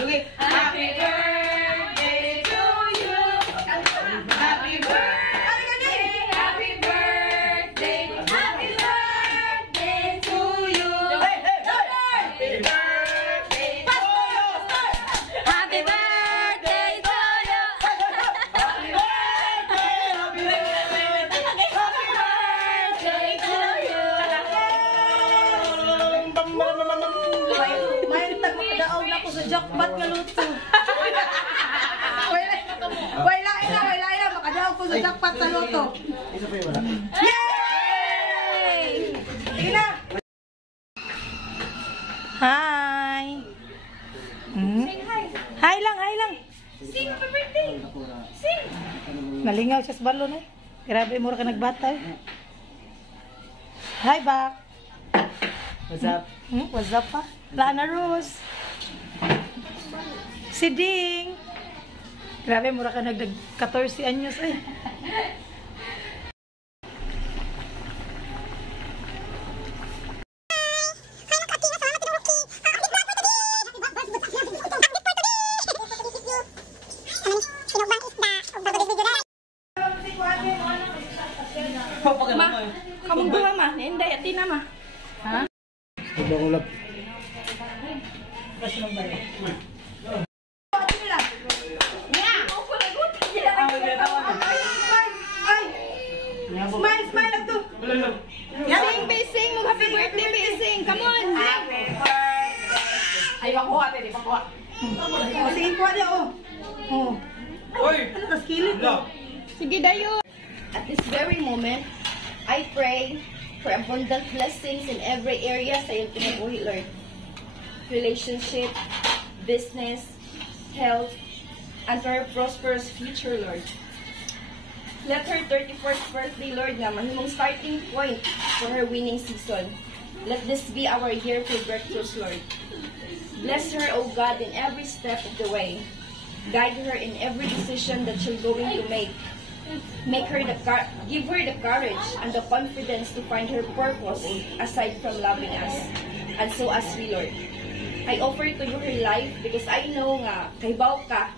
Okay. Happy birthday to you. Happy birthday. Happy birthday. Happy birthday to you. Happy birthday. Happy birthday to you. Happy birthday. Happy birthday to you. May nagpadaog na ko sa jackpot nga luto. Wala ina, makadaog ko sa jackpot sa luto. Yay! Ina! Hi! Hi lang. Sing happy birthday. Sing. Nalingaw siya sa balon eh. Grabe, mura ka nagbata eh. Hi, Bak. What's up? What's up pa? Lana Rose. Si Ding. Grabe, mura ka nagdag 14 anyos eh. Kamu buha mah, hindi yatin na mah. Ha? Ulap. Smile lang to. Sing, mo happy birthday, sing. Come on. Happy birthday. Ay, pakuha, pwede, pakuha. Sige po niya, oh. Ano ka skillet? Sige, dayo. At this very moment, I pray for abundant blessings in every area sa iyong kinabuhi, Lord. Relationship, business, health, and for her prosperous future, Lord. Let her 34th birthday, Lord, na mahimong starting point for her winning season. Let this be our year for breakthroughs, Lord. Bless her, O God, in every step of the way. Guide her in every decision that she's going to make. Give her the courage and the confidence to find her purpose aside from loving us. And so as we, Lord. I offer to you her life because I know nga, kaybaw ka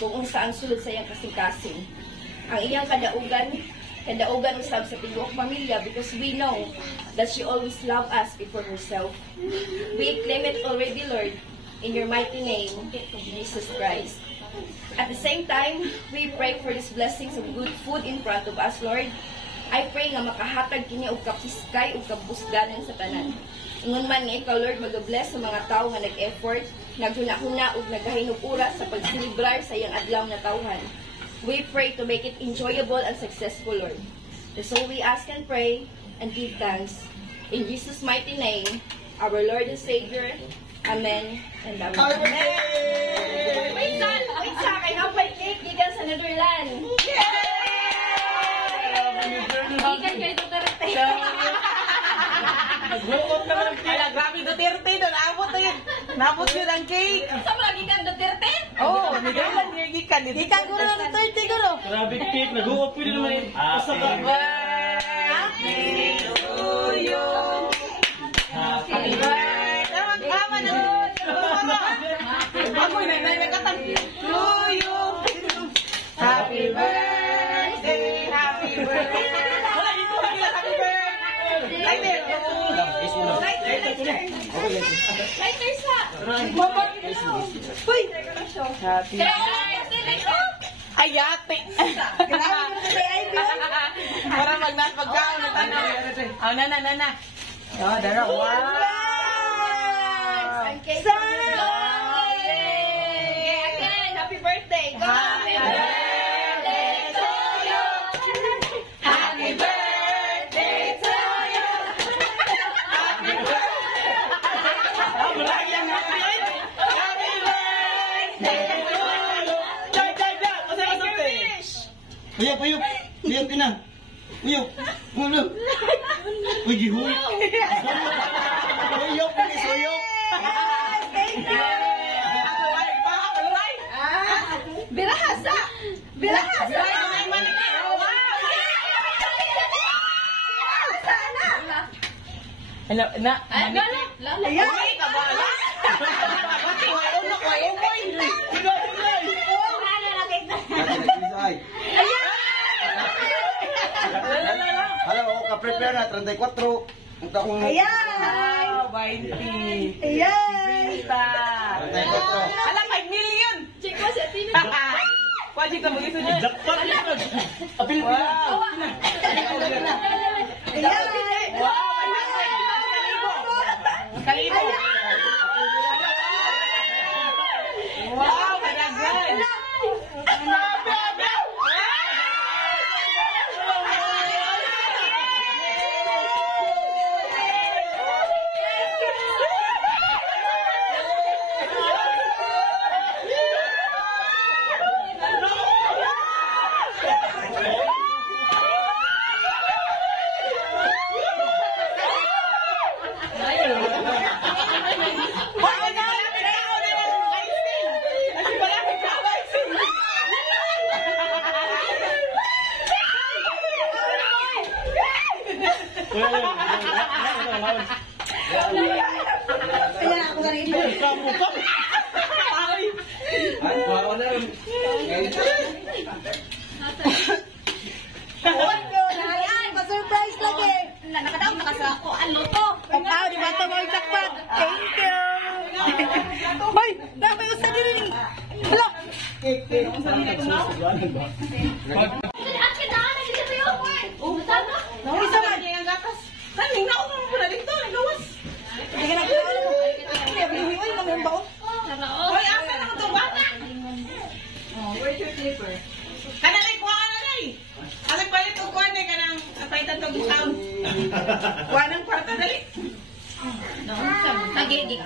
kung unsa ang sulod sa iyang kasing-kasing. Ang iyang kadaugan usab sa tibuok pamilya because we know that she always loved us before herself. We claim it already, Lord, in your mighty name, Jesus Christ. At the same time, we pray for these blessings of good food in front of us, Lord. I pray nga makahatag kini og kapiskay ug kabusganan sa tanan. Ingon man nga ikaw, Lord, mag-bless sa mga tao nga nag-effort, naghuna-huna ug nagahinog oras sa pagsilibrar sa iyang adlaw na tawhan. We pray to make it enjoyable and successful, Lord. So we ask and pray and give thanks. In Jesus' mighty name, our Lord and Savior. Amen and amen. Wait sa akin, napay cake, gigan sa Netherlands. Gigan kayo Duterte. Nag-hulot naman ang cake. Grabe Duterte doon. Abot na yun. Nabot yun ang cake. Saan mo lagi kang Duterte? Oo, nagailan niya gikan. Gikan ko na Duterte ko no. Grabe cake. Nag-uop ko din naman yun. Happy birthday to you. Happy birthday. Tama na. Amoy na nagkatang to you. Happy birthday. Happy birthday. Wala dito happy birthday. Lighter. Lighter sa. Uy. Happy. Ayate. Para magnas pagkaon na tanong. Oh, nana. Oh, dara. Wow. Again, happy birthday. Go. Happy birthday to you. Happy birthday to you. Happy Uyok, uyok. Uyok ina. Uyok. Uyok. Uy, gihuy. Uyok, bilis uyok. Birahasa. Ano, na? Lala. Ay, kabala. Uno ko, prepare na 34. Ang taong Ayan! 20. Ayan! 34. Alam, 5 million! Check mo sa Tina. Wajib ka mag-iso niya. Jackpot na. Apil Wow! Ayan! Wow! Kalibo! Wow! Kadagan! Ayan, ako na rin. Ayan, pa-surprise lagi. Nakadaw na sa ako. Ano to? Pagkao, di ba ito mga jackpot? Thank you. Hoy, dapat ko sa din. Hala. Isa man. Kaning na ako muna dito, nagawas. Hindi ka nagkakala mo. Hindi, bilihiway kami ang baon. Hoy, asa na ito bata? Where's your clipper? Kananay, kuha ka nanay. Alag palit o kuha na ka ng paitan to butaw. Kuha ng kwarta, dali.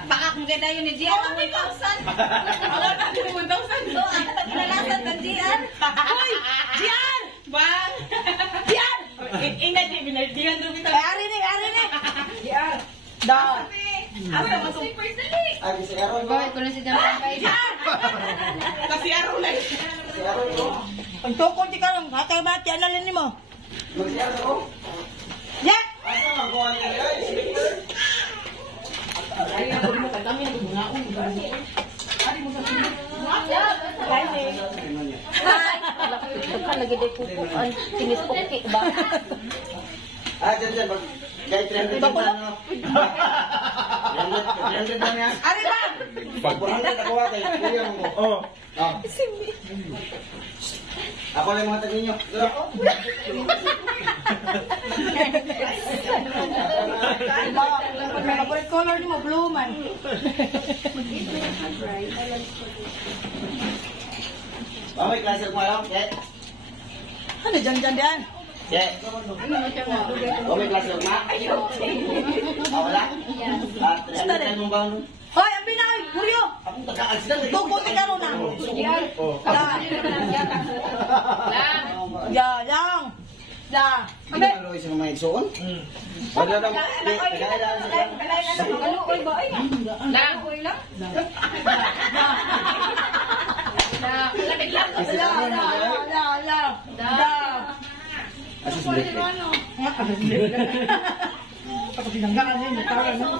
Pakak mo kaya yun ni Gian. Oh, 1,000. Wala na, 1,000. So, ang taginalasan ng Gian. Hoy, Gian! Bang! Gian! Ina, binardihan doon kita. Ay, ari ni. Gian! Da. Asa mo itong Ay, si Aaron. Boy, kung si Gian pang kasi araw lang. Si Aaron. Ang tukol di ka lang. Hatay ba? Tiyan na lang ni mo. Si Aaron. Yeah! Asa man kuha ni Aaron? lagi day pupuan. Tinis poke ba? Ah, dyan. Kaya 300 na ano. 300 na yan. Ari ba? Pag 400 nakuha kayo, kuya mo. Oo. Ako lang mga tagin nyo. Favorite color ni mo, blue man. May klase mo alam? Ano dyan? May klase mo? Wala? Ano tayo mong baon? Hoy, ang pinay! Buryo! Akong taga-accident. Tukol di ka ron na. Da. Hindi man rin sa mga igsoon? Wala lang. Taga-ilan sila. Ano oy ba ay? Lang. Oy lang. Lamig lang. Kasi Aaron, Da. Asus break. Tapos sinanggaan niya, nagtawa na.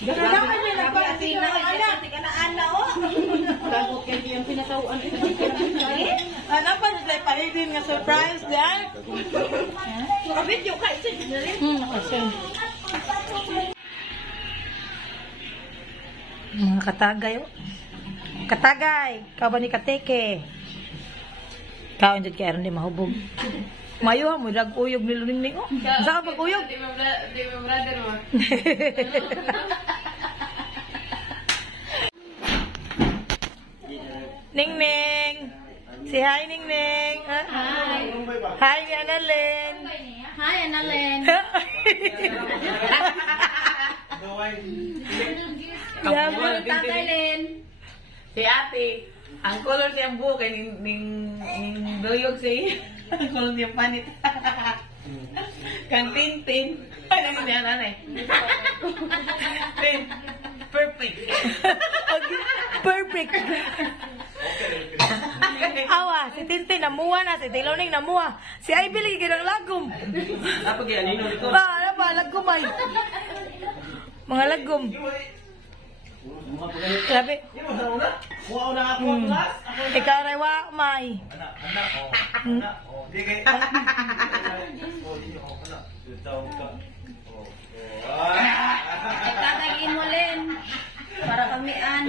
Gano'n kami nagparating na anak. Ano pa nila pahidin nga surprise dyan? Video ka isa din. Mga katagay. Katagay, kaban ni Kateke. Kaon jud kay aron di mahubog. Mayo mo dag uyog ni Luningning. Oh, saan ka pag-uyog? Di mo brother mo. Ningning. Say hi, Ningning. Hi. Hi, Annalyn. Hi, Annalyn. Tatay Len. Si ate, ang color niyang buhok ay ning doyog siya. Ang color niyang panit. Kang Tintin. Ay, nangin niya nanay. Tin. Perfect. Perfect. Awa, si Tintin namuha na, si Tiloning namuha. Si Ivy lagi kinang lagom. Apa kaya nino dito? Ano ba, lagom ay. Mga lagom. Grabe. Ikaw rin wa, may. Tatagin mo, Len. Para kamian.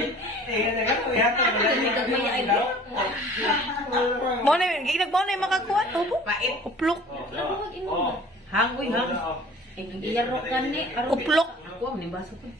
Mo na, ginag mo na yung makakuha. Upo. Pait. Uplok. Hangoy, hang. Iyaro ka ni. Uplok. Ako, manibaso ko.